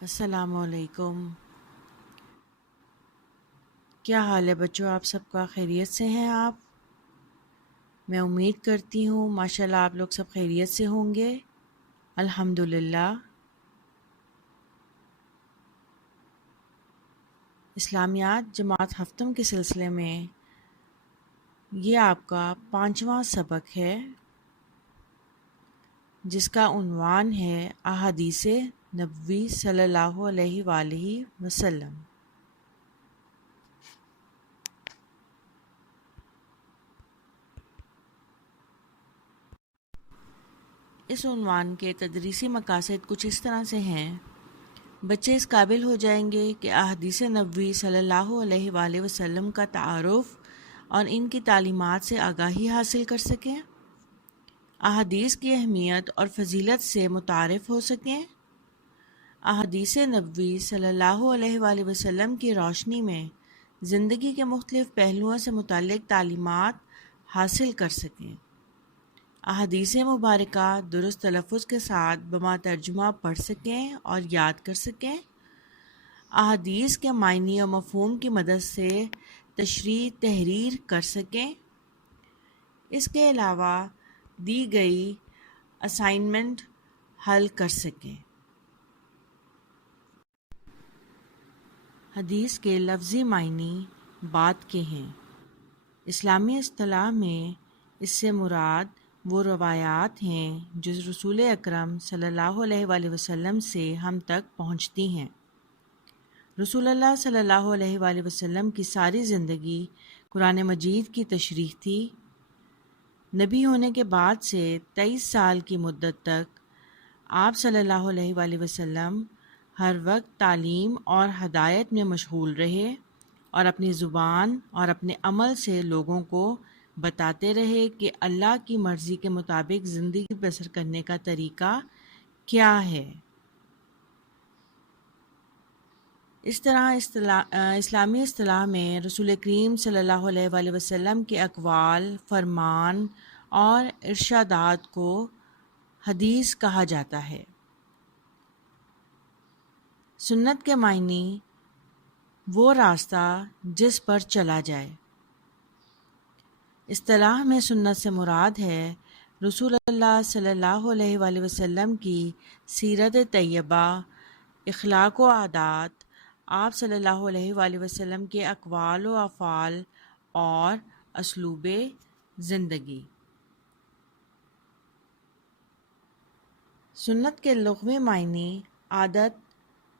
السلام علیکم۔ کیا حال ہے بچوں؟ آپ سب کا خیریت سے ہیں؟ میں امید کرتی ہوں ماشاءاللہ آپ لوگ سب خیریت سے ہوں گے۔ الحمدللہ۔ اسلامیات جماعت ہفتم کے سلسلے میں یہ آپ کا 5واں سبق ہے، جس کا عنوان ہے احادیث نبوی صلی اللہ علیہ وآلہ وسلم۔ اس عنوان کے تدریسی مقاصد کچھ اس طرح سے ہیں: بچے اس قابل ہو جائیں گے کہ احادیث نبوی صلی اللہ علیہ وآلہ وسلم کا تعارف اور ان کی تعلیمات سے آگاہی حاصل کر سکیں، احادیث کی اہمیت اور فضیلت سے متعارف ہو سکیں، احادیث نبوی صلی اللہ علیہ وآلہ وسلم کی روشنی میں زندگی کے مختلف پہلوؤں سے متعلق تعلیمات حاصل کر سکیں، احادیث مبارکہ درست تلفظ کے ساتھ بما ترجمہ پڑھ سکیں اور یاد کر سکیں، احادیث کے معنی و مفہوم کی مدد سے تشریح تحریر کر سکیں۔ اس کے علاوہ دی گئی اسائنمنٹ حل کر سکیں۔ حدیث کے لفظی معنی بات کے ہیں۔ اسلامی اصطلاح میں اس سے مراد وہ روایات ہیں جو رسول اکرم صلی اللہ علیہ وآلہ وسلم سے ہم تک پہنچتی ہیں۔ رسول اللہ صلی اللہ علیہ وآلہ وسلم کی ساری زندگی قرآن مجید کی تشریح تھی۔ نبی ہونے کے بعد سے 23 سال کی مدت تک آپ صلی اللہ علیہ وآلہ وسلم ہر وقت تعلیم اور ہدایت میں مشغول رہے اور اپنی زبان اور اپنے عمل سے لوگوں کو بتاتے رہے کہ اللہ کی مرضی کے مطابق زندگی بسر کرنے کا طریقہ کیا ہے۔ اس طرح اسلامی اصطلاح میں رسول کریم صلی اللہ علیہ وآلہ وسلم کے اقوال، فرمان اور ارشادات کو حدیث کہا جاتا ہے۔ سنت کے معنی وہ راستہ جس پر چلا جائے۔ اصطلاح میں سنت سے مراد ہے رسول اللہ صلی اللہ علیہ وآلہ وسلم کی سیرت طیبہ، اخلاق و عادات، آپ صلی اللہ علیہ وآلہ وسلم کے اقوال و افعال اور اسلوب زندگی۔ سنت کے لغوی معنی عادت،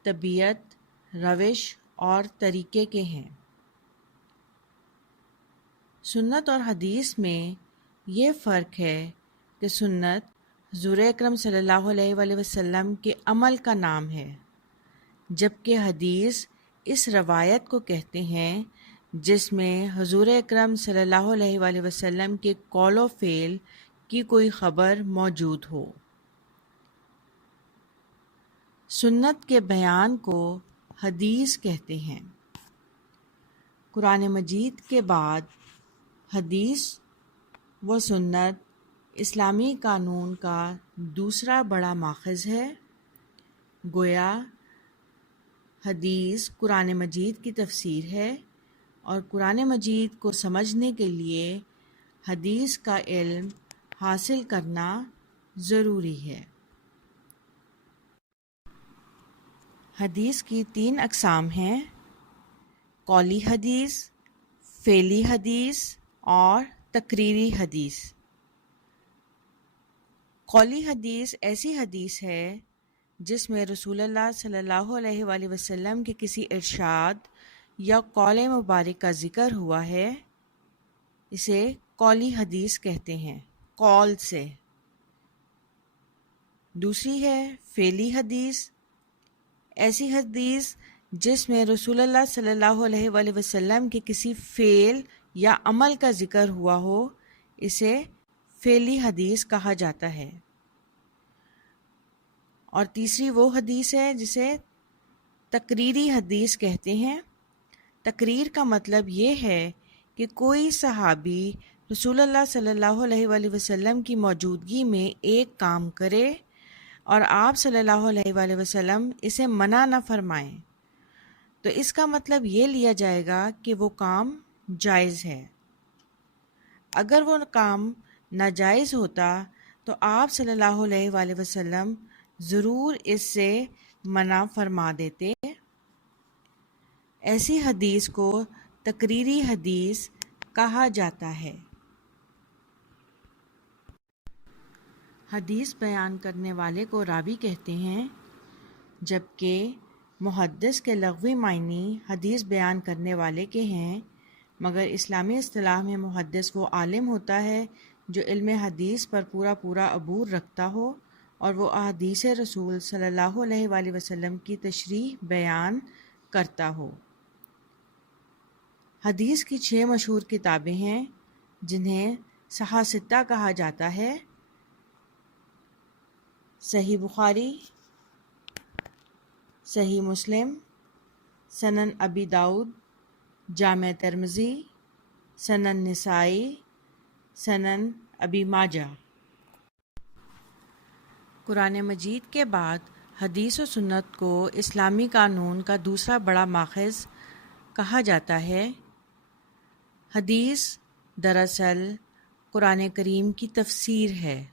طبیعت، روش اور طریقے کے ہیں۔ سنت اور حدیث میں یہ فرق ہے کہ سنت حضور اکرم صلی اللہ علیہ وآلہ وسلم کے عمل کا نام ہے، جبکہ حدیث اس روایت کو کہتے ہیں جس میں حضور اکرم صلی اللہ علیہ وآلہ وسلم کے قول و فعل کی کوئی خبر موجود ہو۔ سنت کے بیان کو حدیث کہتے ہیں۔ قرآن مجید کے بعد حدیث و سنت اسلامی قانون کا دوسرا بڑا ماخذ ہے۔ گویا حدیث قرآن مجید کی تفسیر ہے اور قرآن مجید کو سمجھنے کے لیے حدیث کا علم حاصل کرنا ضروری ہے۔ حدیث کی 3 اقسام ہیں: قولی حدیث، فعلی حدیث اور تقریری حدیث۔ قولی حدیث ایسی حدیث ہے جس میں رسول اللہ صلی اللہ علیہ وآلہ وسلم کے کسی ارشاد یا قول مبارک کا ذکر ہوا ہے، اسے قولی حدیث کہتے ہیں، قول سے۔ دوسری ہے فعلی حدیث، ایسی حدیث جس میں رسول اللہ صلی اللہ علیہ وآلہ وسلم کے کسی فعل یا عمل کا ذکر ہوا ہو، اسے فعلی حدیث کہا جاتا ہے۔ اور تیسری وہ حدیث ہے جسے تقریری حدیث کہتے ہیں۔ تقریر کا مطلب یہ ہے کہ کوئی صحابی رسول اللہ صلی اللہ علیہ وآلہ وسلم کی موجودگی میں ایک کام کرے اور آپ صلی اللہ علیہ وآلہ وسلم اسے منع نہ فرمائیں، تو اس کا مطلب یہ لیا جائے گا کہ وہ کام جائز ہے۔ اگر وہ کام ناجائز ہوتا تو آپ صلی اللہ علیہ وآلہ وسلم ضرور اس سے منع فرما دیتے۔ ایسی حدیث کو تقریری حدیث کہا جاتا ہے۔ حدیث بیان کرنے والے کو راوی کہتے ہیں، جبکہ محدث کے لغوی معنی حدیث بیان کرنے والے کے ہیں، مگر اسلامی اصطلاح میں محدث وہ عالم ہوتا ہے جو علم حدیث پر پورا عبور رکھتا ہو اور وہ احادیث رسول صلی اللہ علیہ وآلہ وسلم کی تشریح بیان کرتا ہو۔ حدیث کی 6 مشہور کتابیں ہیں جنہیں صحاح ستہ کہا جاتا ہے: صحیح بخاری، صحیح مسلم، سنن ابی داؤد، جامع ترمذی، سنن نسائی، سنن ابی ماجہ۔ قرآن مجید کے بعد حدیث و سنت کو اسلامی قانون کا دوسرا بڑا ماخذ کہا جاتا ہے۔ حدیث دراصل قرآن کریم کی تفسیر ہے۔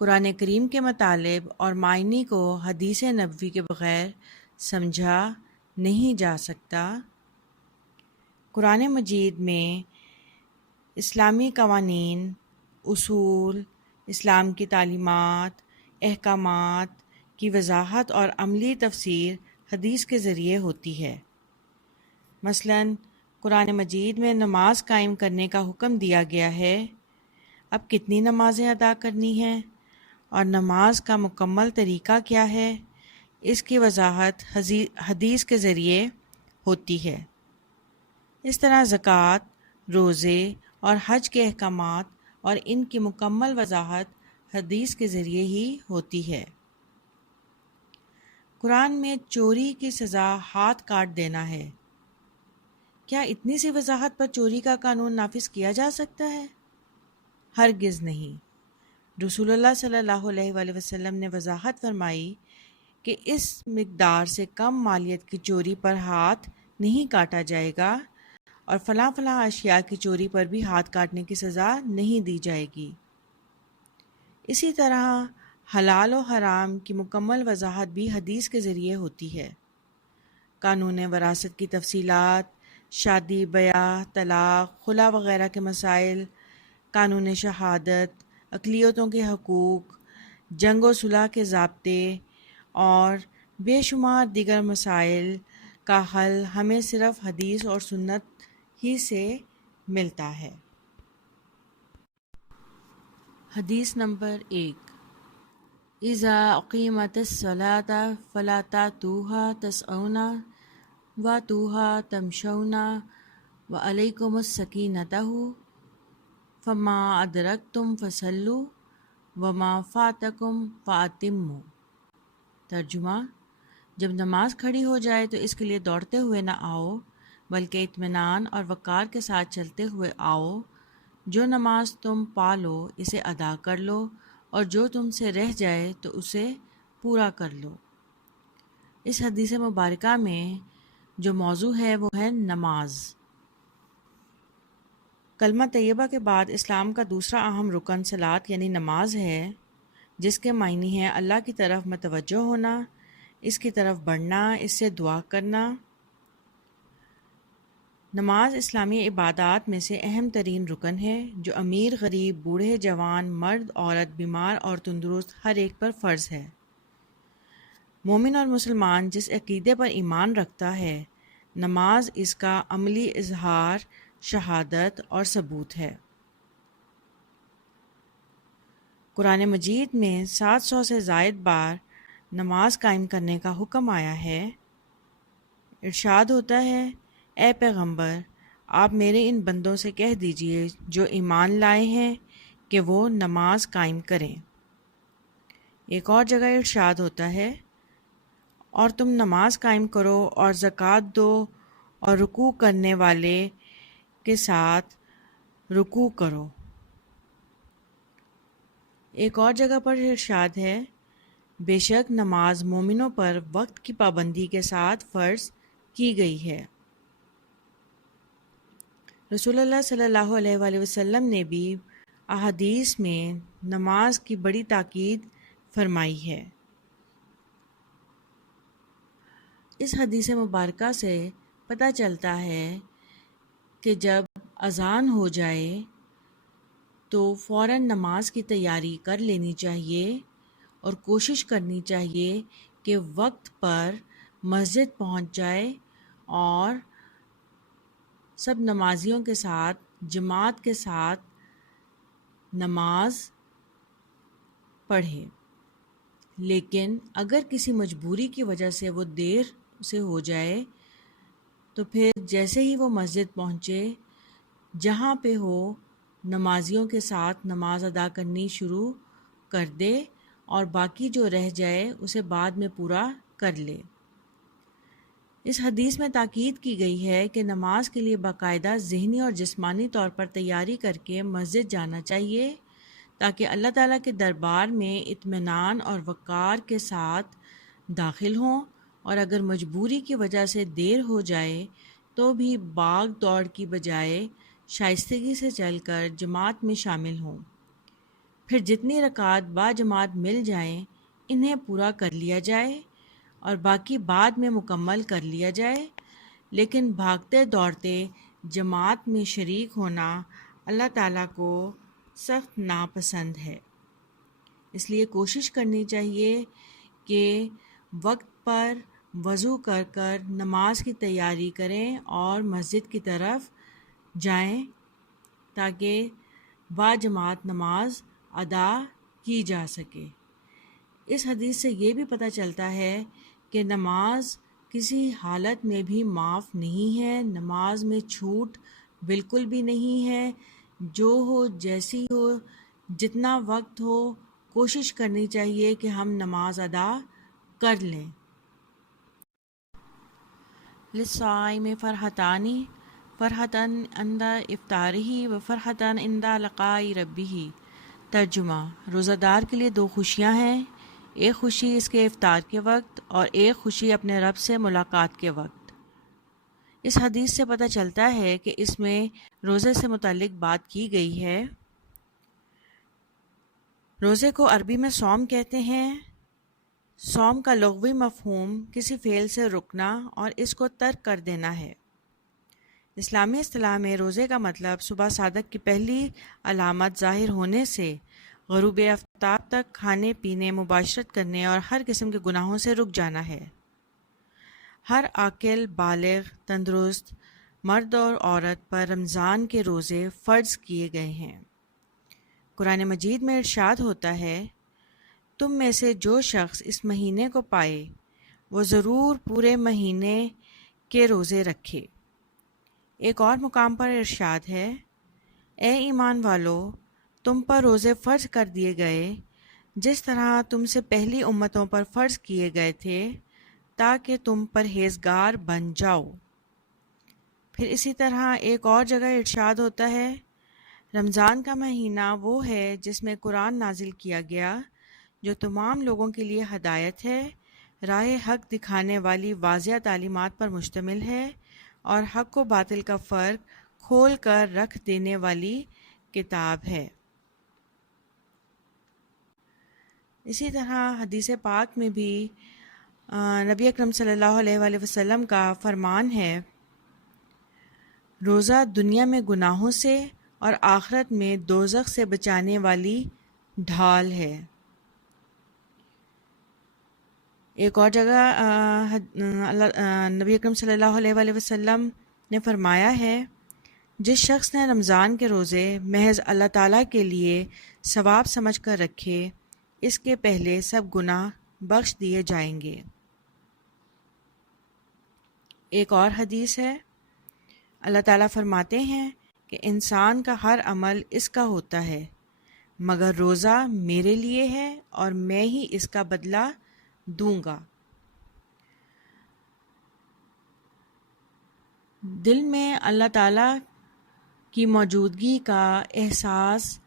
قرآن کریم کے مطالب اور معنی کو حدیث نبوی کے بغیر سمجھا نہیں جا سکتا۔ قرآن مجید میں اسلامی قوانین، اصول، اسلام کی تعلیمات، احکامات کی وضاحت اور عملی تفسیر حدیث کے ذریعے ہوتی ہے۔ مثلاً قرآن مجید میں نماز قائم کرنے کا حکم دیا گیا ہے۔ اب کتنی نمازیں ادا کرنی ہیں اور نماز کا مکمل طریقہ کیا ہے، اس کی وضاحت حدیث کے ذریعے ہوتی ہے۔ اس طرح زکوٰۃ، روزے اور حج کے احکامات اور ان کی مکمل وضاحت حدیث کے ذریعے ہی ہوتی ہے۔ قرآن میں چوری کی سزا ہاتھ کاٹ دینا ہے۔ کیا اتنی سی وضاحت پر چوری کا قانون نافذ کیا جا سکتا ہے؟ ہرگز نہیں۔ رسول اللہ صلی اللہ علیہ وآلہ وسلم نے وضاحت فرمائی کہ اس مقدار سے کم مالیت کی چوری پر ہاتھ نہیں کاٹا جائے گا اور فلاں اشیاء کی چوری پر بھی ہاتھ کاٹنے کی سزا نہیں دی جائے گی۔ اسی طرح حلال و حرام کی مکمل وضاحت بھی حدیث کے ذریعے ہوتی ہے۔ قانون وراثت کی تفصیلات، شادی، بیاہ، طلاق، خلا وغیرہ کے مسائل، قانون شہادت، اقلیتوں کے حقوق، جنگ و صلح کے ضابطے اور بے شمار دیگر مسائل کا حل ہمیں صرف حدیث اور سنت ہی سے ملتا ہے۔ حدیث نمبر 1: اذا اقیمت الصلاۃ فلا تأتوها تسعون واتوها تمشون وعلیکم السکینۃ فما ادرکتم فصلوا وما فاتکم فاتموا۔ ترجمہ: جب نماز کھڑی ہو جائے تو اس کے لیے دوڑتے ہوئے نہ آؤ بلکہ اطمینان اور وقار کے ساتھ چلتے ہوئے آؤ۔ جو نماز تم پا لو اسے ادا کر لو اور جو تم سے رہ جائے تو اسے پورا کر لو۔ اس حدیث مبارکہ میں جو موضوع ہے وہ ہے نماز۔ کلمہ طیبہ کے بعد اسلام کا دوسرا اہم رکن صلاۃ یعنی نماز ہے، جس کے معنی ہے اللہ کی طرف متوجہ ہونا، اس کی طرف بڑھنا، اس سے دعا کرنا۔ نماز اسلامی عبادات میں سے اہم ترین رکن ہے جو امیر، غریب، بوڑھے، جوان، مرد، عورت، بیمار اور تندرست ہر ایک پر فرض ہے۔ مومن اور مسلمان جس عقیدے پر ایمان رکھتا ہے، نماز اس کا عملی اظہار، شہادت اور ثبوت ہے۔ قرآن مجید میں 700 سے زائد بار نماز قائم کرنے کا حکم آیا ہے۔ ارشاد ہوتا ہے، اے پیغمبر، آپ میرے ان بندوں سے کہہ دیجئے جو ایمان لائے ہیں کہ وہ نماز قائم کریں۔ ایک اور جگہ ارشاد ہوتا ہے، اور تم نماز قائم کرو اور زکوٰۃ دو اور رکوع کرنے والے کے ساتھ رکوع کرو۔ ایک اور جگہ پر ارشاد ہے، بے شک نماز مومنوں پر وقت کی پابندی کے ساتھ فرض کی گئی ہے۔ رسول اللہ صلی اللہ علیہ وآلہ وسلم نے بھی احادیث میں نماز کی بڑی تاکید فرمائی ہے۔ اس حدیث مبارکہ سے پتہ چلتا ہے کہ جب اذان ہو جائے تو فوراً نماز کی تیاری کر لینی چاہیے اور کوشش کرنی چاہیے کہ وقت پر مسجد پہنچ جائے اور سب نمازیوں کے ساتھ جماعت کے ساتھ نماز پڑھے۔ لیکن اگر کسی مجبوری کی وجہ سے وہ دیر سے ہو جائے تو پھر جیسے ہی وہ مسجد پہنچے جہاں پہ ہو نمازیوں کے ساتھ نماز ادا کرنی شروع کر دے اور باقی جو رہ جائے اسے بعد میں پورا کر لے۔ اس حدیث میں تاکید کی گئی ہے کہ نماز کے لیے باقاعدہ ذہنی اور جسمانی طور پر تیاری کر کے مسجد جانا چاہیے تاکہ اللہ تعالیٰ کے دربار میں اطمینان اور وقار کے ساتھ داخل ہوں، اور اگر مجبوری کی وجہ سے دیر ہو جائے تو بھی بھاگ دوڑ کی بجائے شائستگی سے چل کر جماعت میں شامل ہوں۔ پھر جتنی رکعات با جماعت مل جائیں انہیں پورا کر لیا جائے اور باقی بعد میں مکمل کر لیا جائے، لیکن بھاگتے دوڑتے جماعت میں شریک ہونا اللہ تعالیٰ کو سخت ناپسند ہے۔ اس لیے کوشش کرنی چاہیے کہ وقت پر وضو کر کر نماز کی تیاری کریں اور مسجد کی طرف جائیں تاکہ با جماعت نماز ادا کی جا سکے۔ اس حدیث سے یہ بھی پتہ چلتا ہے کہ نماز کسی حالت میں بھی معاف نہیں ہے، نماز میں چھوٹ بالکل بھی نہیں ہے۔ جو ہو جیسی ہو جتنا وقت ہو کوشش کرنی چاہیے کہ ہم نماز ادا کر لیں۔ للصائم فرحتان، فرحتن عند افطارہ و فرحتن عند لقاء ربہ۔ ترجمہ: روزہ دار کے لیے دو خوشیاں ہیں، ایک خوشی اس کے افطار کے وقت اور ایک خوشی اپنے رب سے ملاقات کے وقت۔ اس حدیث سے پتہ چلتا ہے کہ اس میں روزے سے متعلق بات کی گئی ہے۔ روزے کو عربی میں صوم کہتے ہیں۔ صوم کا لغوی مفہوم کسی فعل سے رکنا اور اس کو ترک کر دینا ہے۔ اسلامی اصطلاح میں روزے کا مطلب صبح صادق کی پہلی علامت ظاہر ہونے سے غروب آفتاب تک کھانے پینے، مباشرت کرنے اور ہر قسم کے گناہوں سے رک جانا ہے۔ ہر عاقل، بالغ، تندرست مرد اور عورت پر رمضان کے روزے فرض کیے گئے ہیں۔ قرآن مجید میں ارشاد ہوتا ہے، تم میں سے جو شخص اس مہینے کو پائے وہ ضرور پورے مہینے کے روزے رکھے۔ ایک اور مقام پر ارشاد ہے، اے ایمان والو، تم پر روزے فرض کر دیے گئے جس طرح تم سے پہلی امتوں پر فرض کیے گئے تھے تاکہ تم پرہیزگار بن جاؤ۔ پھر اسی طرح ایک اور جگہ ارشاد ہوتا ہے، رمضان کا مہینہ وہ ہے جس میں قرآن نازل کیا گیا جو تمام لوگوں کے لیے ہدایت ہے، راہ حق دکھانے والی واضح تعلیمات پر مشتمل ہے اور حق و باطل کا فرق کھول کر رکھ دینے والی کتاب ہے۔ اسی طرح حدیث پاک میں بھی نبی اکرم صلی اللہ علیہ وآلہ وسلم کا فرمان ہے، روزہ دنیا میں گناہوں سے اور آخرت میں دوزخ سے بچانے والی ڈھال ہے۔ ایک اور جگہ نبی اکرم صلی اللہ علیہ وآلہ وسلم نے فرمایا ہے، جس شخص نے رمضان کے روزے محض اللہ تعالیٰ کے لیے ثواب سمجھ کر رکھے اس کے پہلے سب گناہ بخش دیے جائیں گے۔ ایک اور حدیث ہے، اللہ تعالیٰ فرماتے ہیں کہ انسان کا ہر عمل اس کا ہوتا ہے مگر روزہ میرے لیے ہے اور میں ہی اس کا بدلہ دوں گا۔ دل میں اللہ تعالیٰ کی موجودگی کا احساس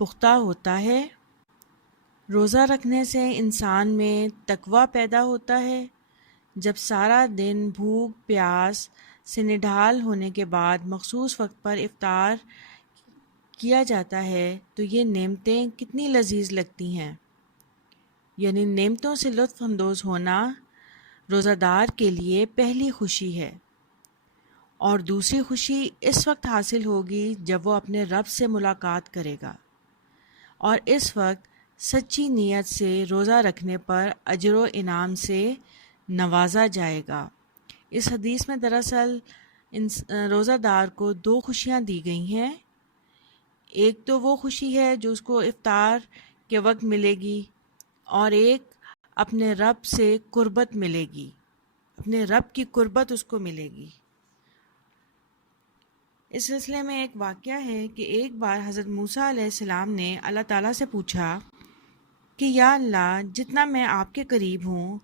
پختہ ہوتا ہے روزہ رکھنے سے انسان میں تقوی پیدا ہوتا ہے۔ جب سارا دن بھوک پیاس سے نڈھال ہونے کے بعد مخصوص وقت پر افطار کیا جاتا ہے تو یہ نعمتیں کتنی لذیذ لگتی ہیں۔ یعنی نعمتوں سے لطف اندوز ہونا روزہ دار کے لیے پہلی خوشی ہے، اور دوسری خوشی اس وقت حاصل ہوگی جب وہ اپنے رب سے ملاقات کرے گا، اور اس وقت سچی نیت سے روزہ رکھنے پر اجر و انعام سے نوازا جائے گا۔ اس حدیث میں دراصل روزہ دار کو دو خوشیاں دی گئی ہیں۔ ایک تو وہ خوشی ہے جو اس کو افطار کے وقت ملے گی، اور ایک اپنے رب سے قربت ملے گی، اپنے رب کی قربت اس کو ملے گی۔ اس سلسلے میں ایک واقعہ ہے کہ ایک بار حضرت موسیٰ علیہ السلام نے اللہ تعالیٰ سے پوچھا کہ یا اللہ، جتنا میں آپ کے قریب ہوں،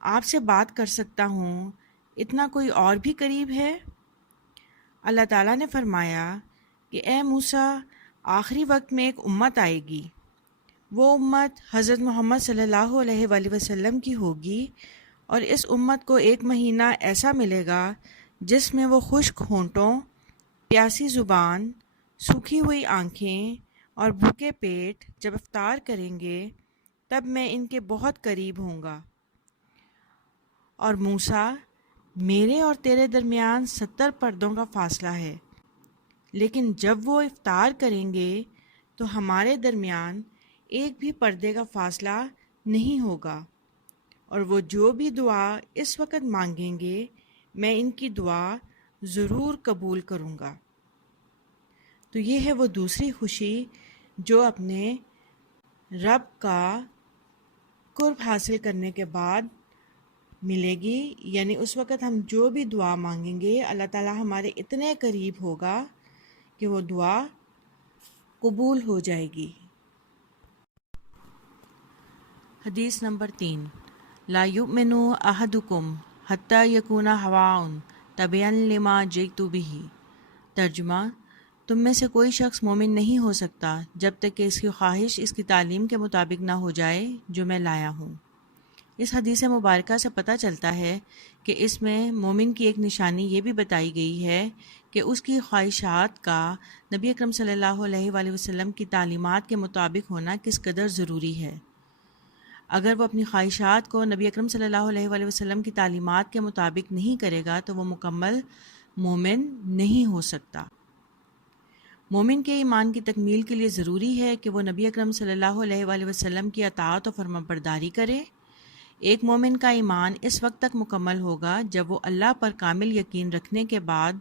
آپ سے بات کر سکتا ہوں، اتنا کوئی اور بھی قریب ہے؟ اللہ تعالیٰ نے فرمایا کہ اے موسیٰ، آخری وقت میں ایک امت آئے گی، وہ امت حضرت محمد صلی اللہ علیہ وآلہ وسلم کی ہوگی، اور اس امت کو ایک مہینہ ایسا ملے گا جس میں وہ خشک ہونٹوں، پیاسی زبان، سوکھی ہوئی آنکھیں اور بھوکے پیٹ جب افطار کریں گے تب میں ان کے بہت قریب ہوں گا۔ اور موسیٰ، میرے اور تیرے درمیان 70 پردوں کا فاصلہ ہے، لیکن جب وہ افطار کریں گے تو ہمارے درمیان ایک بھی پردے کا فاصلہ نہیں ہوگا، اور وہ جو بھی دعا اس وقت مانگیں گے میں ان کی دعا ضرور قبول کروں گا۔ تو یہ ہے وہ دوسری خوشی جو اپنے رب کا قرب حاصل کرنے کے بعد ملے گی، یعنی اس وقت ہم جو بھی دعا مانگیں گے اللہ تعالیٰ ہمارے اتنے قریب ہوگا کہ وہ دعا قبول ہو جائے گی۔ حدیث نمبر 3، لا یؤمن احدکم حتی یکون ہواء تبعا لما جئت بہ۔ ترجمہ: تم میں سے کوئی شخص مومن نہیں ہو سکتا جب تک کہ اس کی خواہش اس کی تعلیم کے مطابق نہ ہو جائے جو میں لایا ہوں۔ اس حدیث مبارکہ سے پتہ چلتا ہے کہ اس میں مومن کی ایک نشانی یہ بھی بتائی گئی ہے کہ اس کی خواہشات کا نبی اکرم صلی اللہ علیہ وآلہ وسلم کی تعلیمات کے مطابق ہونا کس قدر ضروری ہے۔ اگر وہ اپنی خواہشات کو نبی اکرم صلی اللہ علیہ وآلہ وسلم کی تعلیمات کے مطابق نہیں کرے گا تو وہ مکمل مومن نہیں ہو سکتا۔ مومن کے ایمان کی تکمیل کے لیے ضروری ہے کہ وہ نبی اکرم صلی اللہ علیہ وآلہ وسلم کی اطاعت و فرمانبرداری کرے۔ ایک مومن کا ایمان اس وقت تک مکمل ہوگا جب وہ اللہ پر کامل یقین رکھنے کے بعد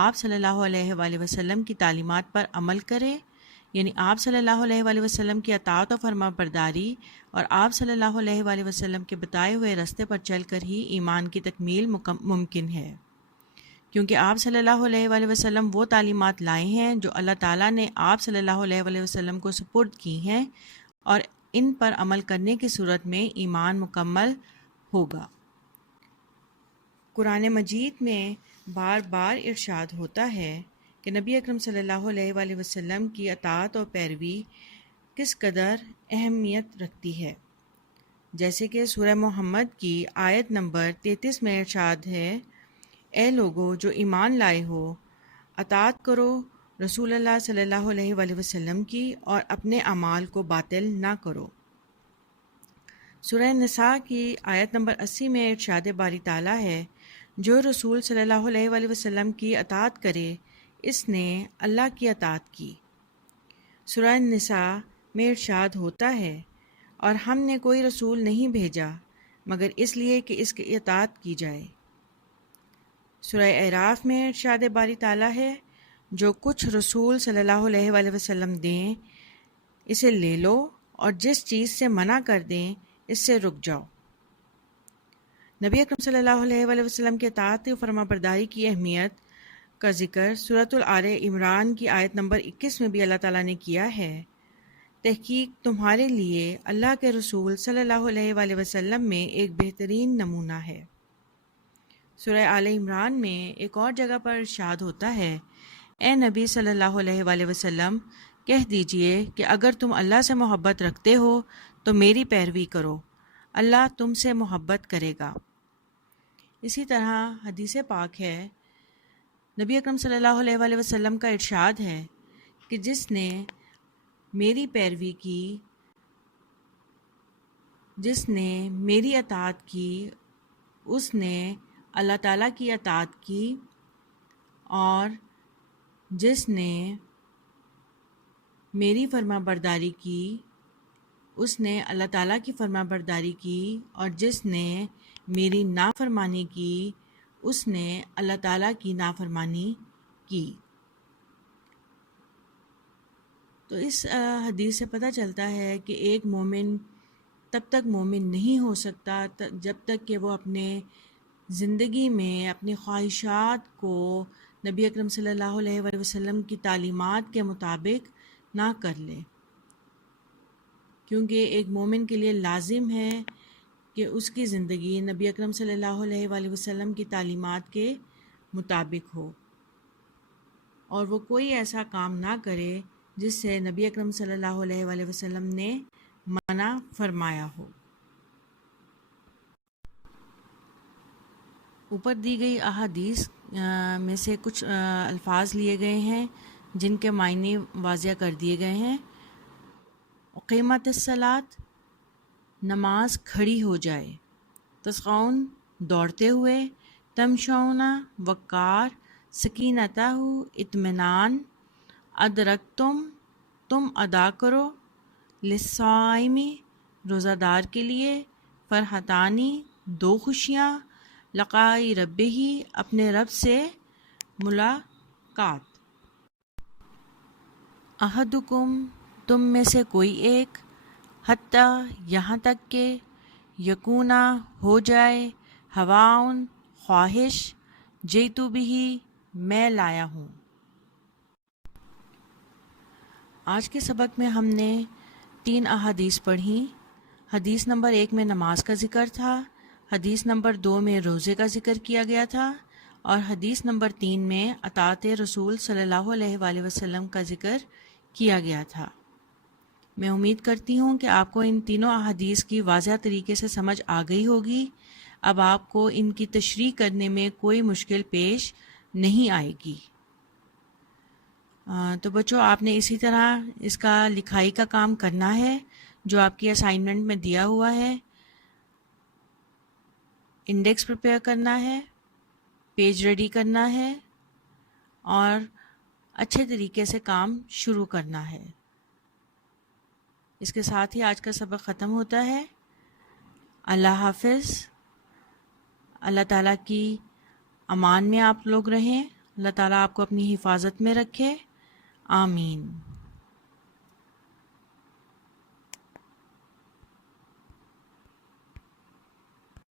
آپ صلی اللہ علیہ وآلہ وسلم کی تعلیمات پر عمل کرے، یعنی آپ صلی اللہ علیہ وآلہ وسلم کی اطاعت و فرمانبرداری اور آپ صلی اللہ علیہ وآلہ وسلم کے بتائے ہوئے راستے پر چل کر ہی ایمان کی تکمیل ممکن ہے، کیونکہ آپ صلی اللہ علیہ وآلہ وسلم وہ تعلیمات لائے ہیں جو اللہ تعالیٰ نے آپ صلی اللہ علیہ وآلہ وسلم کو سپرد کی ہیں، اور ان پر عمل کرنے کی صورت میں ایمان مکمل ہوگا۔ قرآن مجید میں بار بار ارشاد ہوتا ہے کہ نبی اکرم صلی اللہ علیہ وآلہ وسلم کی اطاعت اور پیروی کس قدر اہمیت رکھتی ہے، جیسے کہ سورہ محمد کی آیت نمبر 33 میں ارشاد ہے، اے لوگو جو ایمان لائے ہو، اطاعت کرو رسول اللہ صلی اللہ علیہ وآلہ وسلم کی اور اپنے اعمال کو باطل نہ کرو۔ سورہ نساء کی آیت نمبر 80 میں ارشاد باری تعالیٰ ہے، جو رسول صلی اللہ علیہ وآلہ وسلم کی اطاعت کرے اس نے اللہ کی اطاعت کی۔ سورہ نساء میں ارشاد ہوتا ہے، اور ہم نے کوئی رسول نہیں بھیجا مگر اس لیے کہ اس کی اطاعت کی جائے۔ سورہ اعراف میں ارشاد باری تعالیٰ ہے، جو کچھ رسول صلی اللہ علیہ وآلہ وسلم دیں اسے لے لو، اور جس چیز سے منع کر دیں اس سے رک جاؤ۔ نبی اکرم صلی اللہ علیہ وآلہ وسلم کے اطاعت و فرمانبرداری کی اہمیت کا ذکر سورۃ آل عمران کی آیت نمبر 21 میں بھی اللہ تعالیٰ نے کیا ہے، تحقیق تمہارے لیے اللہ کے رسول صلی اللہ علیہ وآلہ وسلم میں ایک بہترین نمونہ ہے۔ سورہ آل عمران میں ایک اور جگہ پر ارشاد ہوتا ہے، اے نبی صلی اللہ علیہ وآلہ وسلم، کہہ دیجئے کہ اگر تم اللہ سے محبت رکھتے ہو تو میری پیروی کرو، اللہ تم سے محبت کرے گا۔ اسی طرح حدیث پاک ہے، نبی اکرم صلی اللہ علیہ وآلہ وسلم کا ارشاد ہے کہ جس نے میری پیروی کی، جس نے میری اطاعت کی، اس نے اللہ تعالیٰ کی اطاعت کی، اور جس نے میری فرما برداری کی اس نے اللہ تعالیٰ کی فرما برداری کی، اور جس نے میری نافرمانی کی اس نے اللہ تعالیٰ کی نافرمانی کی۔ تو اس حدیث سے پتہ چلتا ہے کہ ایک مومن تب تک مومن نہیں ہو سکتا جب تک کہ وہ اپنے زندگی میں اپنی خواہشات کو نبی اکرم صلی اللہ علیہ وآلہ وسلم کی تعلیمات کے مطابق نہ کر لے، کیونکہ ایک مومن کے لیے لازم ہے کہ اس کی زندگی نبی اکرم صلی اللہ علیہ وآلہ وسلم کی تعلیمات کے مطابق ہو، اور وہ کوئی ایسا کام نہ کرے جس سے نبی اکرم صلی اللہ علیہ وآلہ وسلم نے منع فرمایا ہو۔ اوپر دی گئی احادیث میں سے کچھ الفاظ لیے گئے ہیں جن کے معنی واضح کر دیے گئے ہیں۔ قیمت الصلاۃ، نماز کھڑی ہو جائے، تسعون دوڑتے ہوئے، تمشون وقار، سکینتہ اطمینان، ادرکتم تم ادا کرو، للصائمی روزہ دار کے لیے، فرحتانی دو خوشیاں، لقائی ربہ اپنے رب سے ملاقات، احدکم تم میں سے کوئی ایک، حتیٰ یہاں تک کہ یکونا ہو جائے، ہواؤن خواہش، جیتو بھی میں لایا ہوں۔ آج کے سبق میں ہم نے 3 احادیث پڑھیں۔ حدیث نمبر 1 میں نماز کا ذکر تھا، حدیث نمبر 2 میں روزے کا ذکر کیا گیا تھا، اور حدیث نمبر 3 میں اطاعت رسول صلی اللہ علیہ وآلہ وسلم کا ذکر کیا گیا تھا۔ میں امید کرتی ہوں کہ آپ کو ان تینوں احادیث کی واضح طریقے سے سمجھ آ گئی ہوگی۔ اب آپ کو ان کی تشریح کرنے میں کوئی مشکل پیش نہیں آئے گی۔ تو بچوں، آپ نے اسی طرح اس کا لکھائی کا کام کرنا ہے جو آپ کی اسائنمنٹ میں دیا ہوا ہے۔ انڈیکس پریپیئر کرنا ہے، پیج ریڈی کرنا ہے، اور اچھے طریقے سے کام شروع کرنا ہے۔ اس کے ساتھ ہی آج کا سبق ختم ہوتا ہے۔ اللہ حافظ۔ اللہ تعالیٰ کی امان میں آپ لوگ رہیں، اللہ تعالیٰ آپ کو اپنی حفاظت میں رکھے، آمین۔